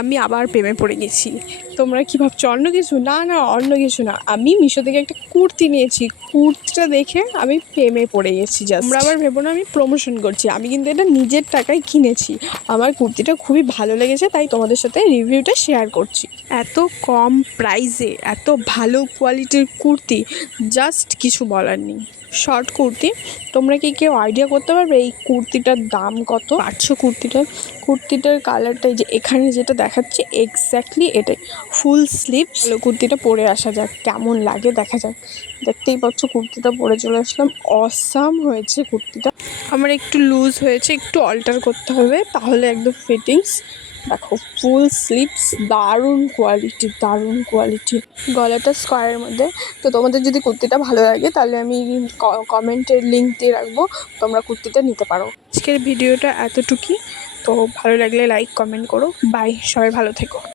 আমি আবার প্রেমে পড়ে গেছি। তোমরা কি ভাবছো অন্য কিছু? না না, অন্য কিছু না, আমি মিশো থেকে একটা কুর্তি নিয়েছি। কুর্তিটা দেখে আমি প্রেমে পড়ে গেছি। তোমরা আবার ভেবো না আমি প্রমোশন করছি, আমি কিন্তু এটা নিজের টাকায় কিনেছি। আমার কুর্তিটা খুবই ভালো লেগেছে, তাই তোমাদের সাথে রিভিউটা শেয়ার করছি। এত কম প্রাইসে এত ভালো কোয়ালিটির কুর্তি, জাস্ট কিছু বলার নেই। শর্ট কুর্তি, তোমরা কি কেউ আইডিয়া করতে পারবে এই কুর্তিটার দাম কত? পাচ্ছ কুর্তিটার কালারটা যে এখানে যেটা দেখাচ্ছে এক্স্যাক্টলি এটাই, ফুল স্লিভস। কুর্তিটা পরে আসা যাক কেমন লাগে, দেখা যাক। দেখতেই পাচ্ছ কুর্তিটা পরে চলে আসলাম, অসাম হয়েছে কুর্তিটা। আমার একটু লুজ হয়েছে, একটু অল্টার করতে হবে, তাহলে একদম ফিটিংস। দেখো ফুল স্লিভস, দারুণ কোয়ালিটি, দারুণ কোয়ালিটি। গলাটা স্কোয়ারের মধ্যে। তো তোমাদের যদি কুর্তিটা ভালো লাগে তাহলে আমি কমেন্টের লিঙ্ক দিয়ে রাখবো, তোমরা কুর্তিটা নিতে পারো। আজকের ভিডিওটা এতটুকুই। তো ভালো লাগলে লাইক কমেন্ট করো। বাই, সবাই ভালো থেকো।